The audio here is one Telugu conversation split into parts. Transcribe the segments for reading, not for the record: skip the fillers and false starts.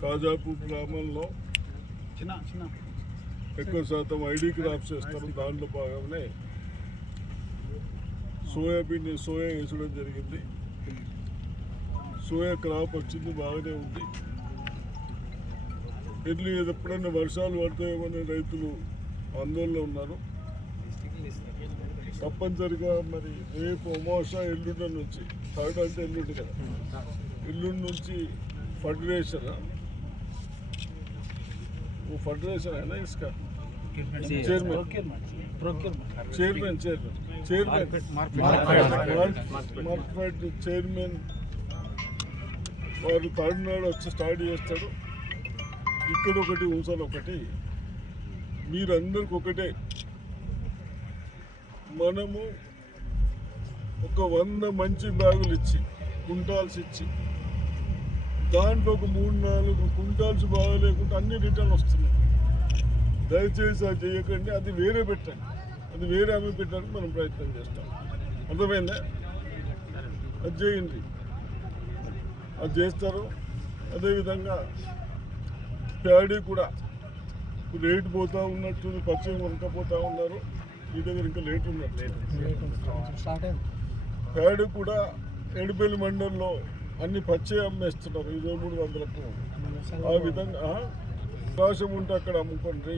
కాజాపూర్ గ్రామంలో ఎక్కువ శాతం ఐడి క్రాప్స్ వేస్తారు. దాంట్లో భాగంగానే సోయా వేసడం జరిగింది. సోయా క్రాప్ వచ్చింది, బాగానే ఉంది. ఎప్పుడైనా వర్షాలు పడతాయేమని రైతులు ఆందోళన ఉన్నారు. తప్పనిసరిగా మరి రేపు అమావాస్య ఎల్లుండి నుంచి, థర్డ్ అంటే ఎల్లుండి కదా, ఎల్లుండి నుంచి ఫెడరేషన్ అయినా ఇసుక మార్కెట్ చైర్మన్ వారు థర్డ్ నాడు వచ్చి స్టార్ట్ చేస్తాడు. ఇక్కడ ఒకటి ఊసాలు ఒకటి, మీరందరికి ఒకటే, మనము ఒక 100 మంచి బ్యాగులు ఇచ్చి కుంటాల్స్ ఇచ్చి దాంట్లో ఒక 3-4 కుంటాల్స్ బాగా లేకుండా అన్ని రిటర్న్ వస్తున్నాయి. దయచేసి అది చేయకండి, అది వేరే పెట్టండి, అది వేరే అమ్మి పెట్టడానికి మనం ప్రయత్నం చేస్తాం. అర్థమైందా? అది చేయండి, అది చేస్తారు. అదేవిధంగా ప్యాడీ కూడా రేటు పోతూ ఉన్నట్టు పచ్చగా కొనకపోతూ ఉన్నారు. మీ దగ్గర ఇంకా లేట్ ఉన్నట్టు. ప్యాడీ కూడా ఎడిపల్లి మండలంలో అన్ని పచ్చే అమ్మేస్తున్నారు 2300కు. ఆ విధంగా అవకాశం ఉంటే అక్కడ అమ్ముకోండి.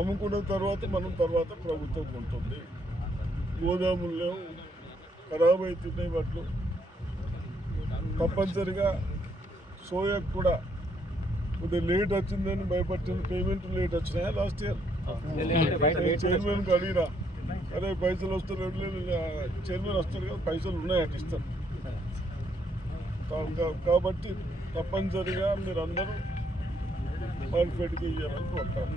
అమ్ముకున్న తర్వాత ప్రభుత్వం ఉంటుంది. గోదాముల్లో ఖరాబ్ అవుతున్నాయి వడ్లు. తప్పనిసరిగా సోయాకు కూడా కొద్దిగా లేట్ వచ్చిందని భయపడుతుంది. పేమెంట్ లేట్ వచ్చినాయా లాస్ట్ ఇయర్? చైర్మన్కి అడిగినా, అదే పైసలు వస్తారు, చైర్మన్ వస్తారు కదా, పైసలు ఉన్నాయని ఇస్తారు. కాబట్టి తప్పనిసరిగా మీరందరూ మార్కెట్కి ఇవ్వాలని కోరుతారు.